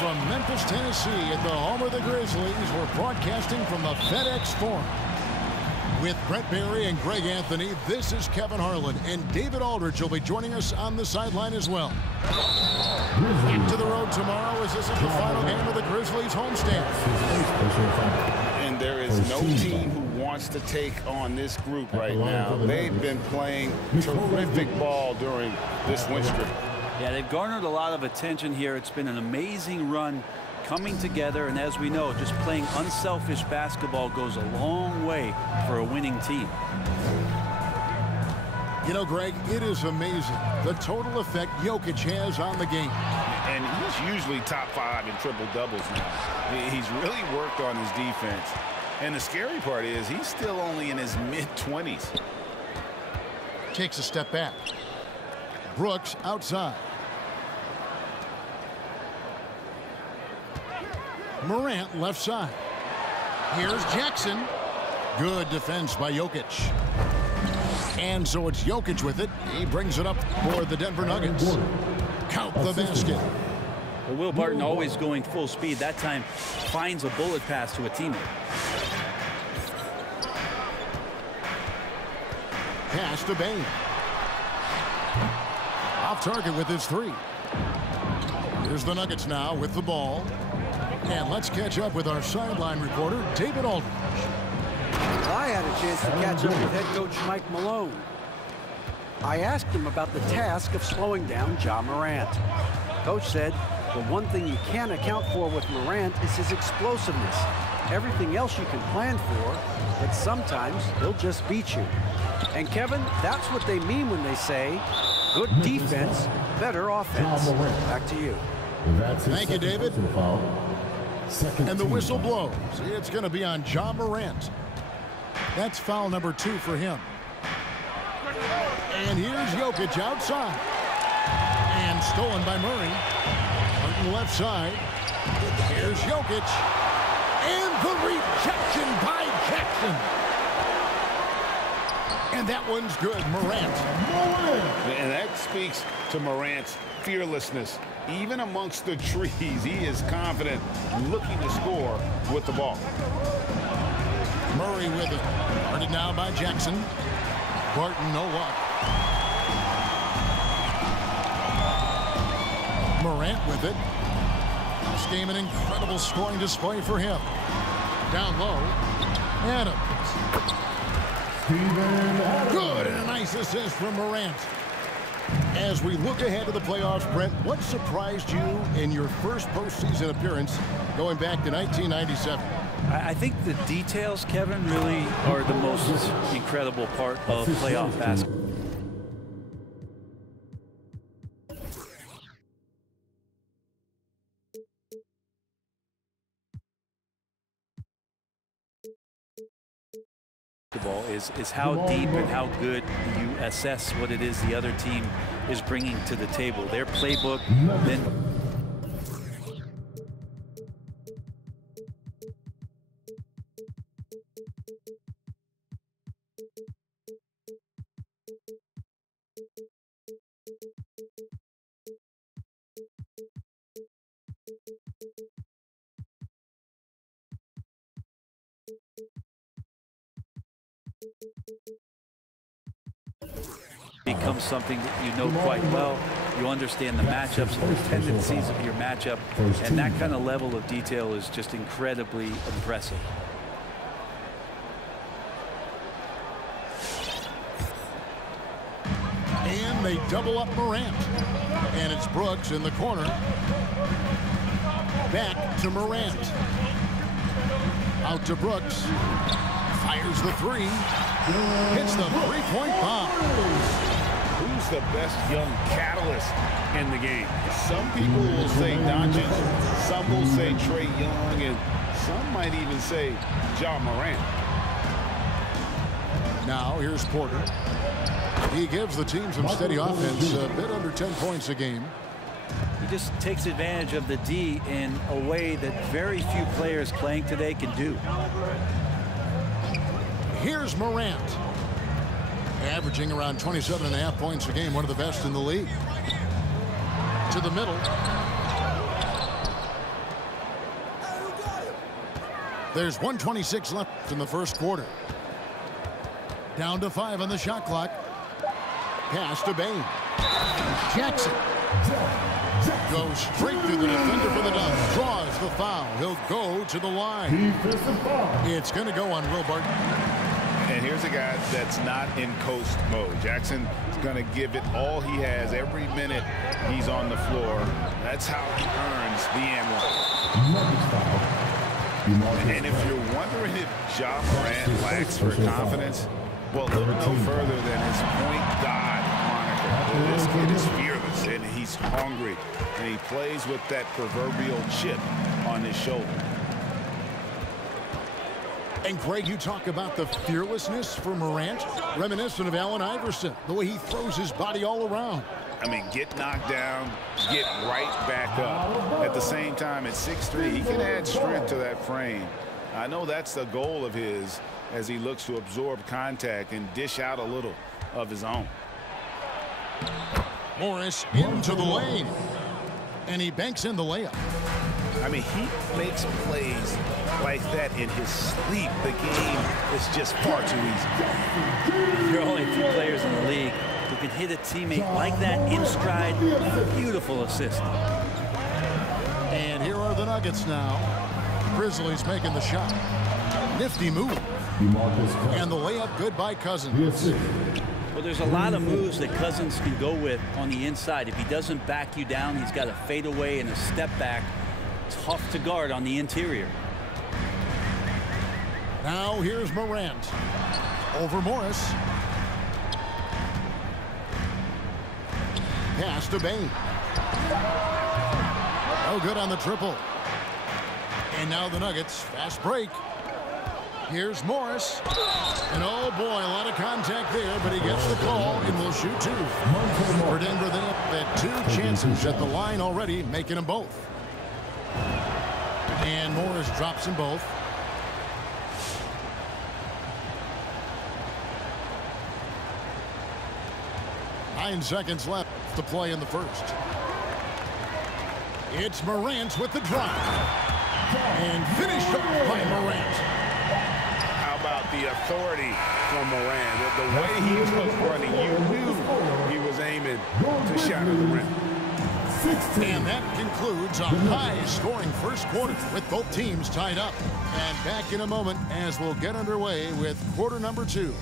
from Memphis, Tennessee, at the home of the Grizzlies, we're broadcasting from the FedEx Forum. With Brent Barry and Greg Anthony, this is Kevin Harlan, and David Aldridge will be joining us on the sideline as well. Back to the road tomorrow as this is the final game of the Grizzlies homestand. And there is no team who wants to take on this group right now. They've been playing terrific ball during this win streak. Yeah, they've garnered a lot of attention here. It's been an amazing run coming together, and as we know, just playing unselfish basketball goes a long way for a winning team. You know, Greg, it is amazing the total effect Jokic has on the game. And he's usually top 5 in triple-doubles now. He's really worked on his defense. And the scary part is he's still only in his mid-20s. Takes a step back. Brooks outside. Morant left side. Here's Jackson. Good defense by Jokic. And so it's Jokic with it. He brings it up for the Denver Nuggets. Count the basket. Well, Will Barton always going full speed. That time finds a bullet pass to a teammate. Pass to Bane. Off target with his 3. Here's the Nuggets now with the ball. And let's catch up with our sideline reporter, David Aldridge. I had a chance to catch up with head coach Mike Malone. I asked him about the task of slowing down Ja Morant. Coach said the one thing you can't account for with Morant is his explosiveness. Everything else you can plan for, but sometimes he'll just beat you. And Kevin, that's what they mean when they say good defense, better offense. Back to you. Thank you, David. And the whistle blows. It's going to be on Ja Morant. That's foul number 2 for him. And here's Jokic outside. And stolen by Murray. On the left side. Here's Jokic. And the rejection by Jackson. And that one's good. Morant. And that speaks to Morant's fearlessness. Even amongst the trees, he is confident, looking to score with the ball. Murray with it. Guarded now by Jackson. Barton, no luck. Morant with it. This game an incredible scoring display for him. Down low. Adams. Good, and a nice assist from Morant. As we look ahead to the playoffs, Brent, what surprised you in your first postseason appearance going back to 1997? I think the details, Kevin, really are the most incredible part of playoff basketball. Is how deep and how good you assess what it is the other team is bringing to the table. Their playbook, then becomes something that you know quite well. You understand the matchups and the tendencies of your matchup, and that kind of level of detail is just incredibly impressive. And they double up Morant. And it's Brooks in the corner. Back to Morant. Out to Brooks. Fires the 3. Hits the 3-point bomb. Who's the best young catalyst in the game? Some people will say Doncic, some will say Trae Young, and some might even say Ja Morant. Now here's Porter. He gives the team some steady offense, a bit under 10 points a game. He just takes advantage of the D in a way that very few players playing today can do. Here's Morant. Averaging around 27.5 points a game, one of the best in the league. To the middle. There's 1:26 left in the first quarter. Down to 5 on the shot clock. Pass to Bane. Jackson goes straight through the defender for the dunk. Draws the foul. He'll go to the line. It's going to go on Will Barton. And here's a guy that's not in coast mode. Jackson is going to give it all he has every minute he's on the floor. That's how he earns the and and if you're wondering if Ja Morant lacks for confidence, well, look no further than his point guard moniker. This kid is fearless, and he's hungry, and he plays with that proverbial chip on his shoulder. And Greg, you talk about the fearlessness for Morant, reminiscent of Allen Iverson, the way he throws his body all around. I mean, get knocked down, get right back up. At the same time, at 6'3", he can add strength to that frame. I know that's the goal of his as he looks to absorb contact and dish out a little of his own. Morris into the lane, and he banks in the layup. I mean, he makes plays like that in his sleep. The game is just far too easy. There are only a few players in the league who can hit a teammate like that in stride. Beautiful assist. And here are the Nuggets now. Grizzlies making the shot. Nifty move. And the layup good by Cousins. Well, there's a lot of moves that Cousins can go with on the inside. If he doesn't back you down, he's got a fadeaway and a step back. Tough to guard on the interior. Now here's Morant. Over Morris. Pass to Bane. No good on the triple. And now the Nuggets. Fast break. Here's Morris. And oh boy, a lot of contact there, but he gets the call and will shoot two. For Denver, they have had 2 chances at the line already, making them both. And Morris drops them both. Nine seconds left to play in the first. It's Morant with the drive. And finished off by Morant. How about the authority from Morant? The way he was running, you knew he was aiming to shatter the rim. And that concludes a high-scoring first quarter with both teams tied up. And back in a moment as we'll get underway with quarter number 2.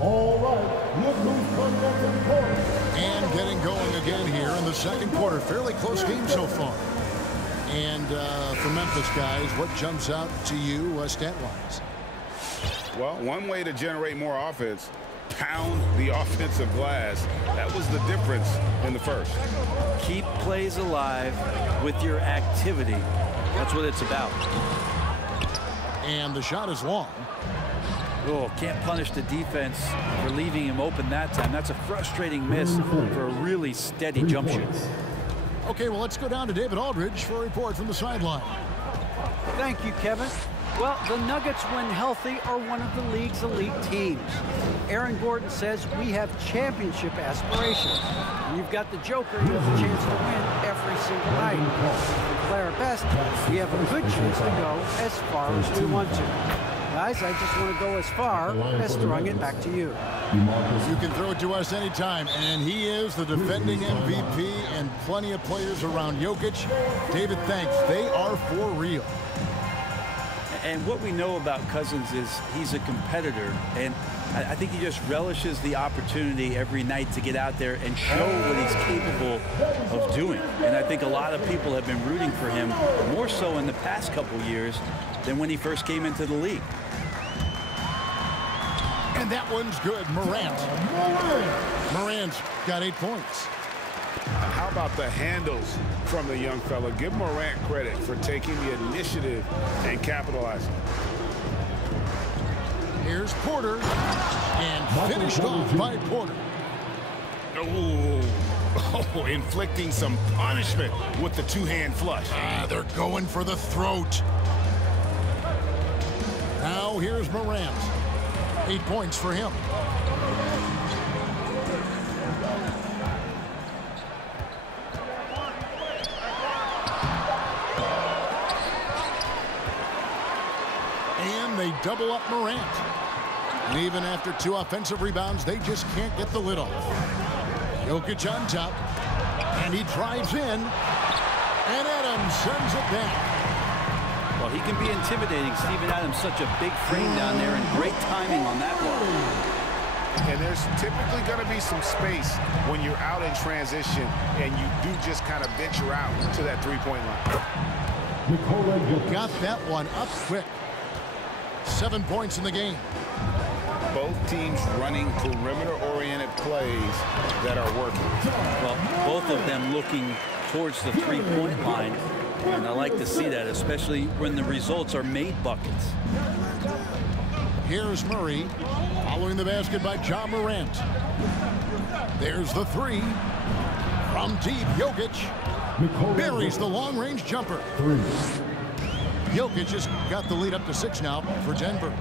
All right, look who's coming up in quarter. And getting going again here in the second quarter. Fairly close game so far. And for Memphis, guys, what jumps out to you stat-wise? Well, one way to generate more offense, pound the offensive glass. That was the difference in the first. Keep plays alive with your activity. That's what it's about. And the shot is long. Oh, can't punish the defense for leaving him open that time. That's a frustrating miss for a really steady jump shoot. Okay, well, let's go down to David Aldridge for a report from the sideline. Thank you, Kevin. Well, the Nuggets, when healthy, are one of the league's elite teams. Aaron Gordon says we have championship aspirations. When you've got the Joker, you have a chance to win every single night. If we play our best, we have a good chance to go as far as we want to. Guys, I just want to go as far as throwing it back to you. You can throw it to us anytime, and he is the defending MVP and plenty of players around Jokic. David, thanks. They are for real. And what we know about Cousins is he's a competitor, and I think he just relishes the opportunity every night to get out there and show what he's capable of doing. And I think a lot of people have been rooting for him more so in the past couple years than when he first came into the league. And that one's good. Morant's got 8 points. How about the handles from the young fella? Give Morant credit for taking the initiative and capitalizing. Here's Porter. And finished off by Porter. Oh, inflicting some punishment with the two-hand flush. They're going for the throat. Now here's Morant. 8 points for him. double up Morant. And even after 2 offensive rebounds, they just can't get the lid off. Jokic on top. And he drives in. And Adams sends it back. Well, he can be intimidating. Steven Adams, such a big frame down there, and great timing on that one. And there's typically going to be some space when you're out in transition and you do just kind of venture out to that three-point line. Got that one up quick. 7 points in the game. Both teams running perimeter-oriented plays that are working. Well, both of them looking towards the three-point line. And I like to see that, especially when the results are made buckets. Here's Murray, following the basket by Ja Morant. There's the 3. From deep, Jokic buries the long-range jumper. Jokic has got the lead up to 6 now for Denver.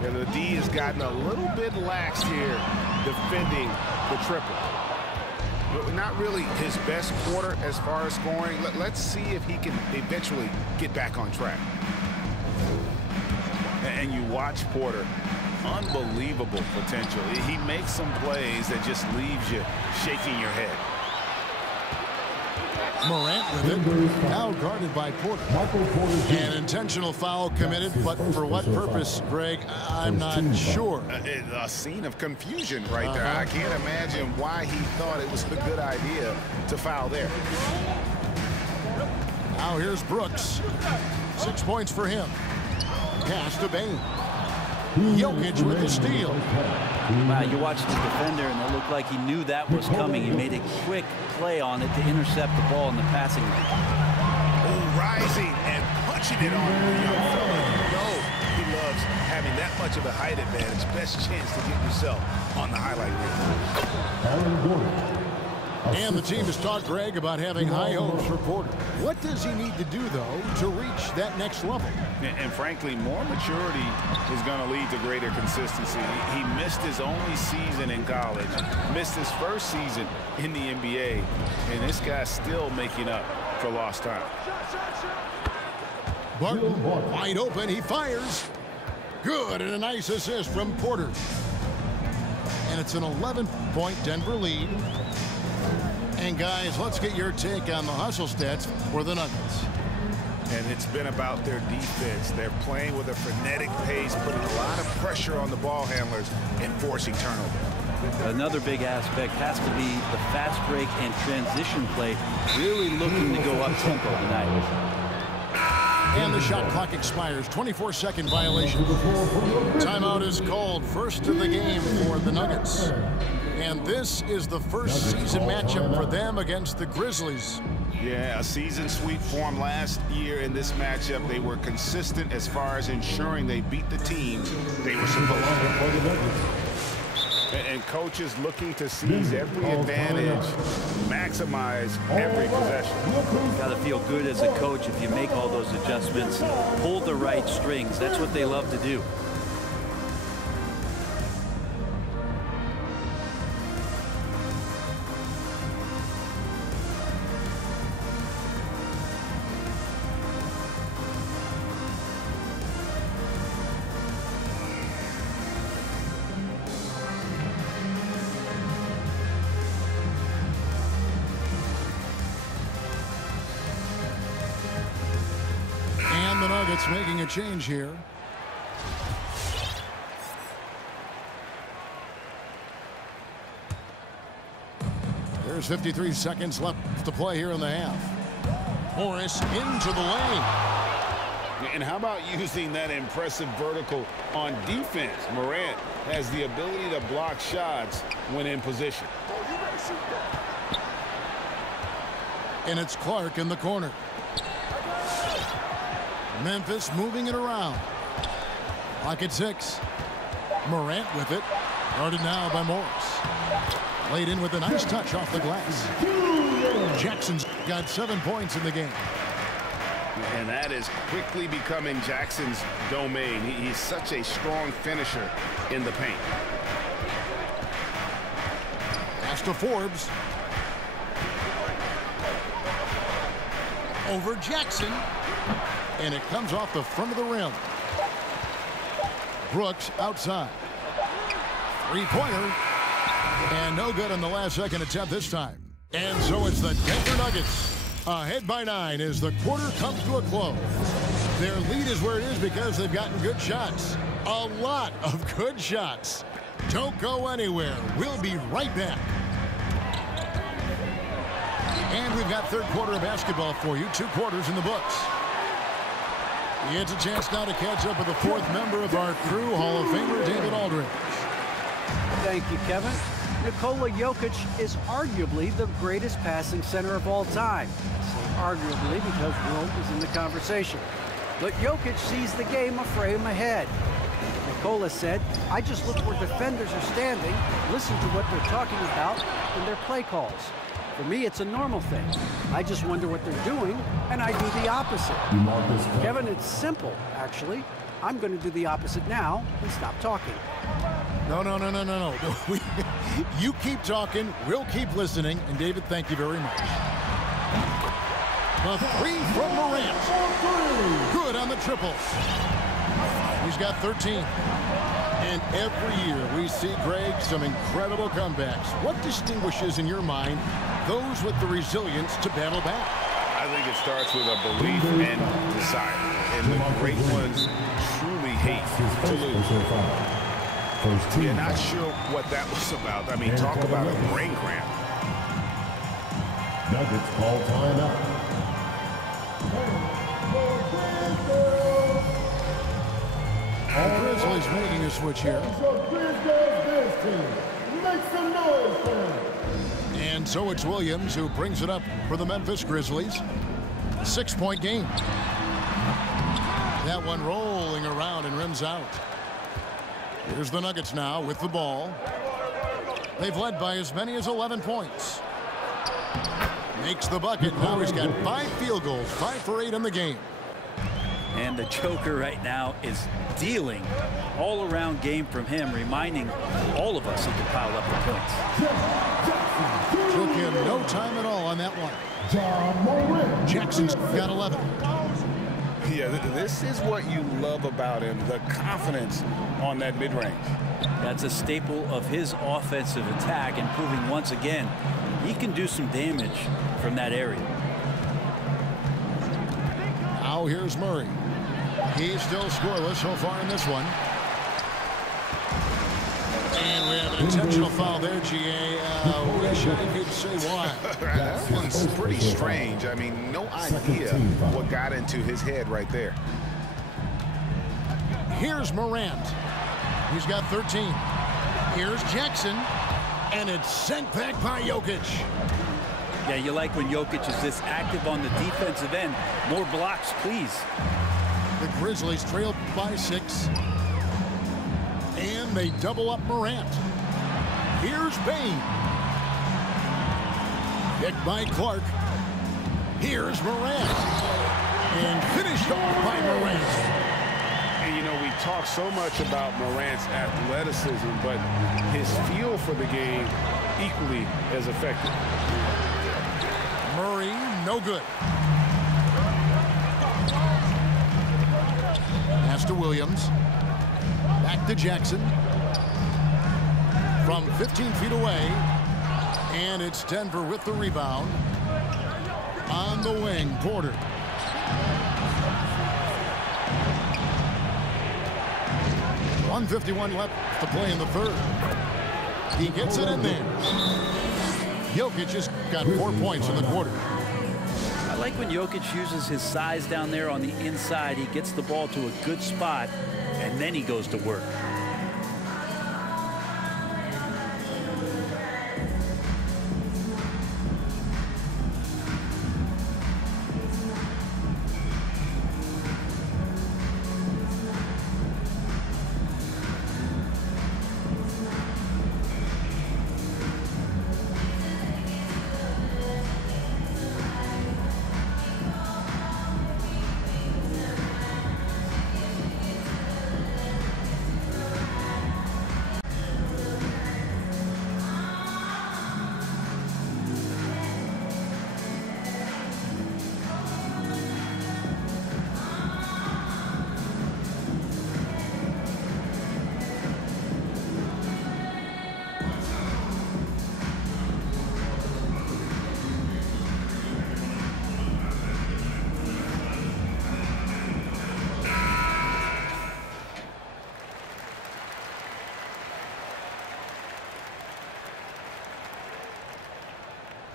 And the D has gotten a little bit lax here defending the triple. Not really his best quarter as far as scoring. Let's see if he can eventually get back on track. And you watch Porter. Unbelievable potential. He makes some plays that just leaves you shaking your head. Morant with it. Now guarded by Porter. An intentional foul committed, but for what purpose, Greg? I'm not sure. A scene of confusion right there. I can't imagine why he thought it was a good idea to foul there. Now here's Brooks. 6 points for him. Pass to Bane. Jokic with the steal. Wow, you watch the defender, and it looked like he knew that was coming. He made a quick play on it to intercept the ball in the passing lane. Oh, rising and punching it on the young fella. You know he loves having that much of a height advantage. Best chance to get yourself on the highlight reel. And the team has talked, Greg, about having high hopes for Porter. What does he need to do, though, to reach that next level? And frankly, more maturity is going to lead to greater consistency. He missed his only season in college, missed his first season in the NBA, and this guy's still making up for lost time. Barton wide open, he fires. Good, and a nice assist from Porter. And it's an 11-point Denver lead. And guys, let's get your take on the hustle stats for the Nuggets. And it's been about their defense. They're playing with a frenetic pace, putting a lot of pressure on the ball handlers and forcing turnover. Another big aspect has to be the fast break and transition play, really looking to go up tempo tonight. And the shot clock expires. 24-second violation. Timeout is called. First of the game for the Nuggets. And this is the first season matchup for them against the Grizzlies. Yeah, a season sweep form last year in this matchup. They were consistent as far as ensuring they beat the teams they were supposed to. And coaches looking to seize every advantage, maximize every possession. Got to feel good as a coach if you make all those adjustments, pull the right strings. That's what they love to do. The Nuggets making a change here. There's 53 seconds left to play here in the half. Morris into the lane. And how about using that impressive vertical on defense? Morant has the ability to block shots when in position. And it's Clark in the corner. Memphis moving it around. Clock at 6. Morant with it. Guarded now by Morris. Laid in with a nice touch off the glass. Jackson's got 7 points in the game. And that is quickly becoming Jackson's domain. He's such a strong finisher in the paint. Pass to Forbes. Over Jackson. And it comes off the front of the rim. Brooks outside. Three-pointer. And no good on the last second attempt this time. And so it's the Denver Nuggets ahead by 9 as the quarter comes to a close. Their lead is where it is because they've gotten good shots. A lot of good shots. Don't go anywhere. We'll be right back. And we've got third quarter of basketball for you. 2 quarters in the books. It's a chance now to catch up with the fourth member of our crew, Hall of Famer David Aldridge. Thank you, Kevin. Nikola Jokic is arguably the greatest passing center of all time. I say arguably because Wilt is in the conversation. But Jokic sees the game a frame ahead. Nikola said, I just look where defenders are standing, listen to what they're talking about in their play calls. For me, it's a normal thing. I just wonder what they're doing, and I do the opposite. Kevin, it's simple, actually. I'm going to do the opposite now and stop talking. No. You keep talking, we'll keep listening, and David, thank you very much. The three from Morant. Good on the triple. He's got 13. And every year we see, Greg, some incredible comebacks. What distinguishes, in your mind, those with the resilience to battle back? I think it starts with a belief and desire. And the great ones truly hate to lose. You're not sure what that was about. I mean, talk about a brain cramp. Nuggets call timeout. The Grizzlies making a switch here. And so it's Williams who brings it up for the Memphis Grizzlies. 6-point game. That one rolling around and rims out. Here's the Nuggets now with the ball. They've led by as many as 11 points. Makes the bucket. Now he's got 5 field goals, 5 for 8 in the game. And the Joker right now is dealing all-around game from him, reminding all of us he can pile up the points. Took him no time at all on that one. Jackson's got 11. Yeah, this is what you love about him, the confidence on that mid-range. That's a staple of his offensive attack, and proving once again he can do some damage from that area. Now here's Murray. He's still scoreless so far in this one. And we have an intentional foul there, G.A. Wish I could say why. That one's pretty strange. I mean, no idea what got into his head right there. Here's Morant. He's got 13. Here's Jackson. And it's sent back by Jokic. Yeah, you like when Jokic is this active on the defensive end. More blocks, please. The Grizzlies trail by 6. And they double up Morant. Here's Bane. Picked by Clark. Here's Morant. And finished off by Morant. And, you know, we talk so much about Morant's athleticism, but his feel for the game equally as effective. Murray, no good. Pass to Williams. Back to Jackson. From 15 feet away. And it's Denver with the rebound. On the wing, Porter. .151 left to play in the third. He gets it in there. Jokic just got 4 points in the quarter. I like when Jokic uses his size down there on the inside. He gets the ball to a good spot, and then he goes to work.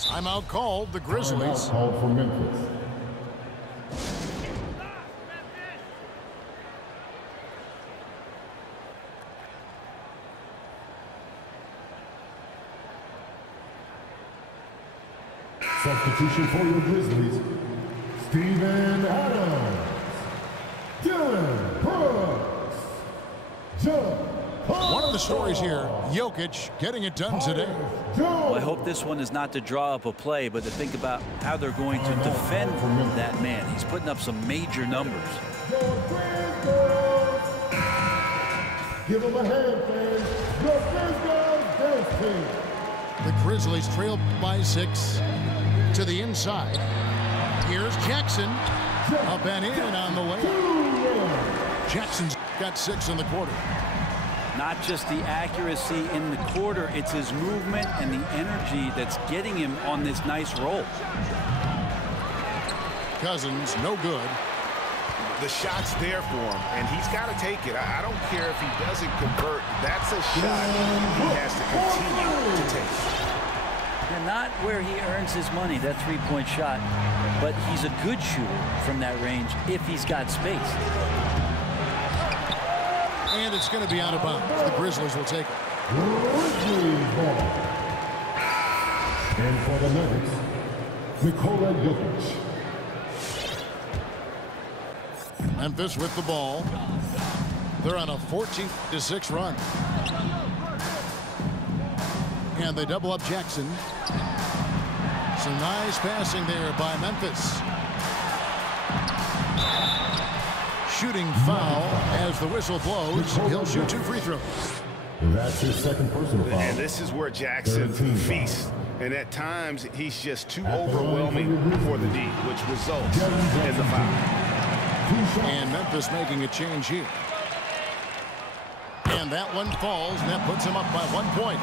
Timeout called the Grizzlies. Timeout called for Memphis. Substitution for your Grizzlies, Steven Adams, Dylan Brooks, One of the stories here, Jokic getting it done today. Well, I hope this one is not to draw up a play, but to think about how they're going to defend that man. He's putting up some major numbers. Give him a hand, fans. The Grizz Dance Team. The Grizzlies trail by 6 to the inside. Here's Jackson. Up and in on the layup. Jackson's got 6 in the quarter. Not just the accuracy in the quarter, it's his movement and the energy that's getting him on this nice roll. Cousins, no good. The shot's there for him, and he's got to take it. I don't care if he doesn't convert. That's a shot he has to continue to take. And not where he earns his money, that three-point shot, but he's a good shooter from that range if he's got space. And it's going to be out of bounds. The Grizzlies will take it. Grizzlies ball. And for the Nuggets, Nikola Jokic. Memphis with the ball. They're on a 14-6 run. And they double up Jackson. Some nice passing there by Memphis. Shooting foul as the whistle blows. He'll shoot 2 free throws. That's his second personal foul. And this is where Jackson feasts. And at times, he's just too overwhelming for the D, which results in the foul. And Memphis making a change here. And that one falls, and that puts him up by 1 point.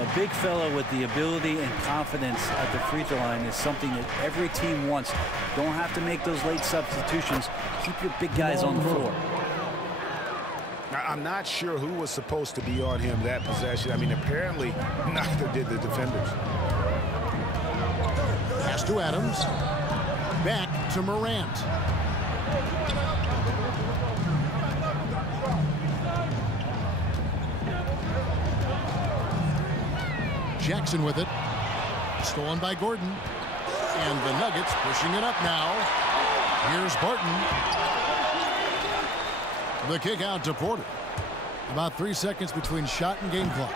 A big fellow with the ability and confidence at the free throw line is something that every team wants. Don't have to make those late substitutions. Keep your big guys on the floor. I'm not sure who was supposed to be on him that possession. I mean, apparently neither did the defenders. Pass to Adams. Back to Morant. Jackson with it. Stolen by Gordon. And the Nuggets pushing it up now. Here's Barton. The kick out to Porter. About 3 seconds between shot and game clock.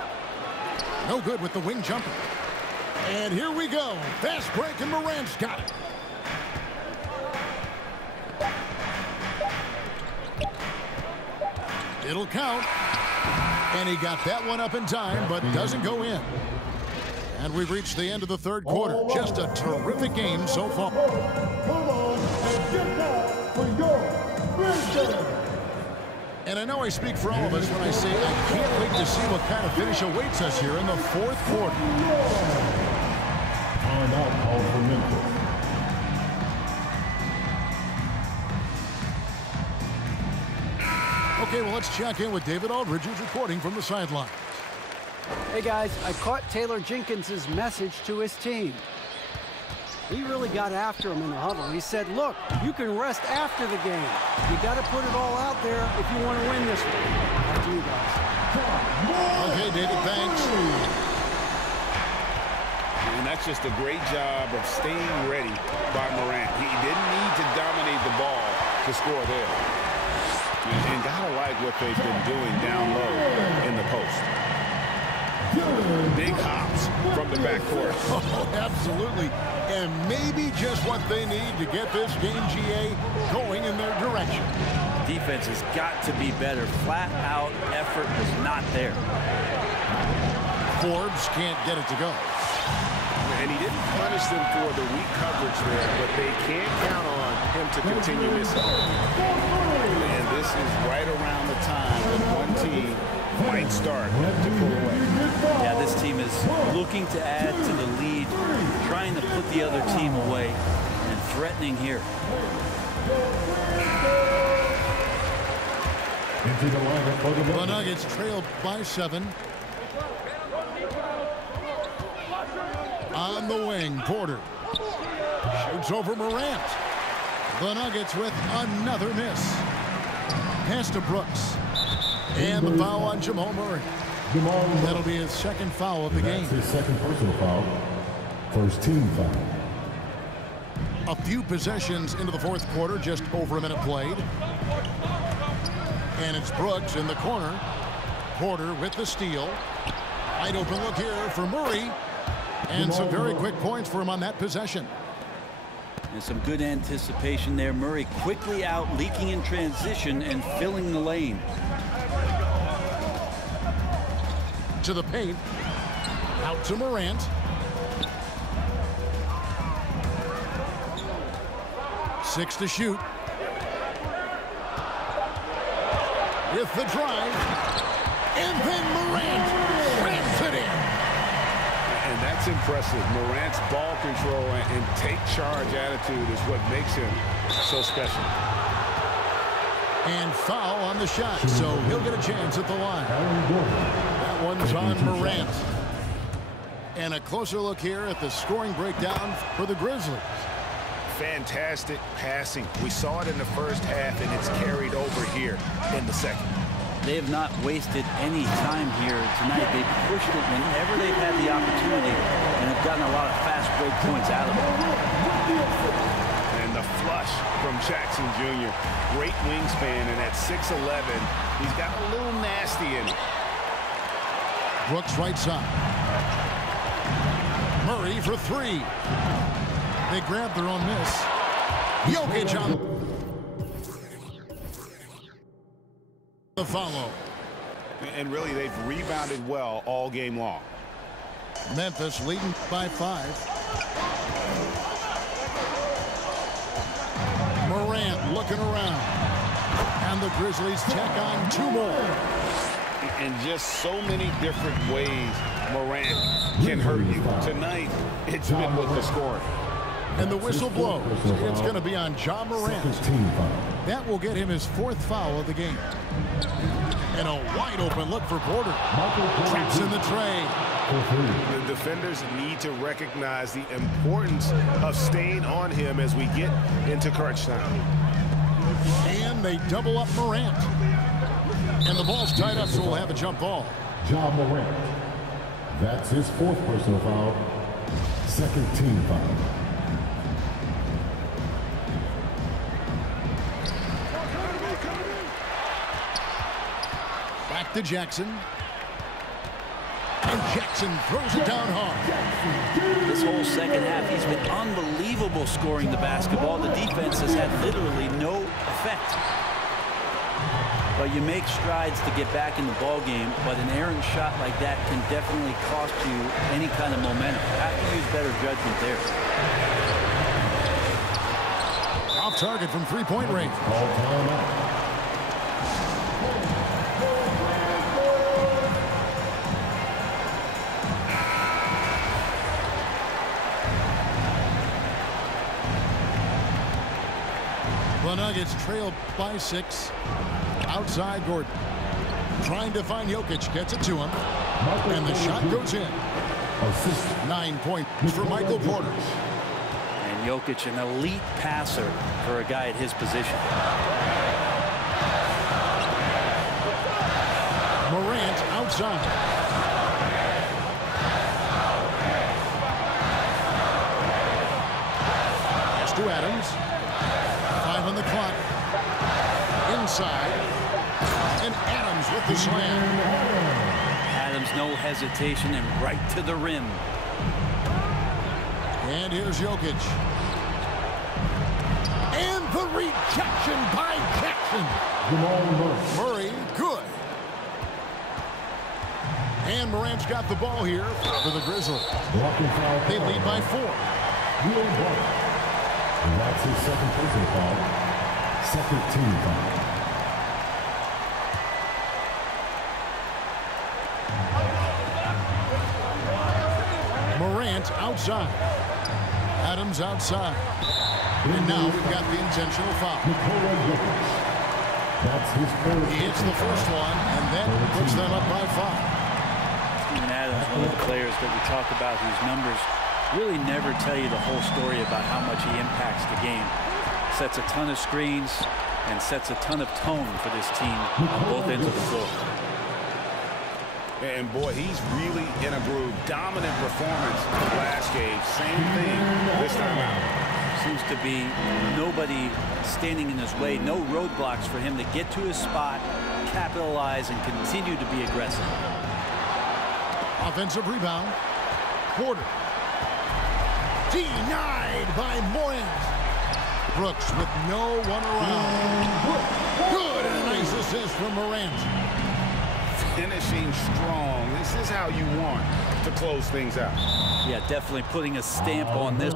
No good with the wing jumper. And here we go. Fast break, and Morant's got it. It'll count. And he got that one up in time, but doesn't go in. And we've reached the end of the third quarter. Just a terrific game so far. Come on and get that for your Grizzlies. And I know I speak for all of us when I say I can't wait to see what kind of finish awaits us here in the fourth quarter. Timeout called for Memphis. Okay, well, let's check in with David Aldridge, who's reporting from the sidelines. Hey guys, I caught Taylor Jenkins' message to his team. He really got after him in the huddle. He said, look, you can rest after the game. You got to put it all out there if you want to win this one. Back to you guys. Okay, David, thanks. And that's just a great job of staying ready by Morant. He didn't need to dominate the ball to score there. And gotta like what they've been doing down low in the post. Big hops from the backcourt. Oh, absolutely. And maybe just what they need to get this game, GA, going in their direction. Defense has got to be better. Flat out effort was not there. Forbes can't get it to go. And he didn't punish them for the weak coverage there, but they can't count on him to continue missing. And this is right around the time when one team might start to pull away. Yeah, this team is looking to add to the lead, trying to put the other team away, and threatening here. Into the lineup for The Nuggets trailed by 7. On the wing, Porter. Shoots over Morant. The Nuggets with another miss. Pass to Brooks. And the foul on Jamal Murray. That'll be his second foul of the game. His second personal foul. First team foul. A few possessions into the fourth quarter, just over a minute played. And it's Brooks in the corner. Porter with the steal. Wide open look here for Murray. And some very quick points for him on that possession. And some good anticipation there. Murray quickly out, leaking in transition and filling the lane. To the paint. Out to Morant. Six to shoot. With the drive. And then Morant rams it in. And that's impressive. Morant's ball control and take charge attitude is what makes him so special. And foul on the shot, so he'll get a chance at the line. That one's on Morant. And a closer look here at the scoring breakdown for the Grizzlies. Fantastic passing. We saw it in the first half, and it's carried over here in the second. They have not wasted any time here tonight. They've pushed it whenever they've had the opportunity and have gotten a lot of fast break points out of it. And the flush from Jackson Jr. Great wingspan, and at 6'11", he's got a little nasty in it. Brooks right side. Murray for three. They grab their own miss. Jokic on the follow. And really, they've rebounded well all game long. Memphis leading by 5. Morant looking around. And the Grizzlies tack on 2 more. In just so many different ways, Morant can hurt you. Tonight, it's been with the scoring. And the whistle blows. It's going to be on Ja Morant. That will get him his 4th foul of the game. And a wide open look for Porter. Traps in the tray. The defenders need to recognize the importance of staying on him as we get into crunch time. And they double up Morant. And the ball's tied up, so we'll have a jump ball. Ja Morant. That's his 4th personal foul. Second team foul. Back to Jackson. And Jackson throws it down hard. This whole second half, he's been unbelievable scoring the basketball. The defense has had literally no effect. But you make strides to get back in the ball game, but an errant shot like that can definitely cost you any kind of momentum. You have to use better judgment there. Off target from 3-point range. Call timeout. The Nuggets trail by 6. Outside Gordon. Trying to find Jokic. Gets it to him. And the shot goes in. 9 points for Michael Porter. And Jokic, an elite passer for a guy at his position. Morant outside. Pass to Adams. 5 on the clock. Inside. And Adams with the slam. Adams, no hesitation, and right to the rim. And here's Jokic. And the rejection by Jackson. Murray, good. And Morant's got the ball here for the Grizzlies. They lead by 4. And that's his second personal foul. Second team foul. Morant outside. Adams outside. And now we've got the intentional foul. That's his first. He hits the first one, and that puts them up by 5. Steven Adams, one of the players that we talk about whose numbers really never tell you the whole story about how much he impacts the game. Sets a ton of screens and sets a ton of tone for this team on both ends of the floor. And boy, he's really in a groove. Dominant performance last game. Same thing this time out. Seems to be nobody standing in his way. No roadblocks for him to get to his spot, capitalize, and continue to be aggressive. Offensive rebound. Porter. Denied by Morant. Brooks with no one around. Good, and a nice assist from Morant. Finishing strong. This is how you want to close things out. Yeah, definitely putting a stamp on this.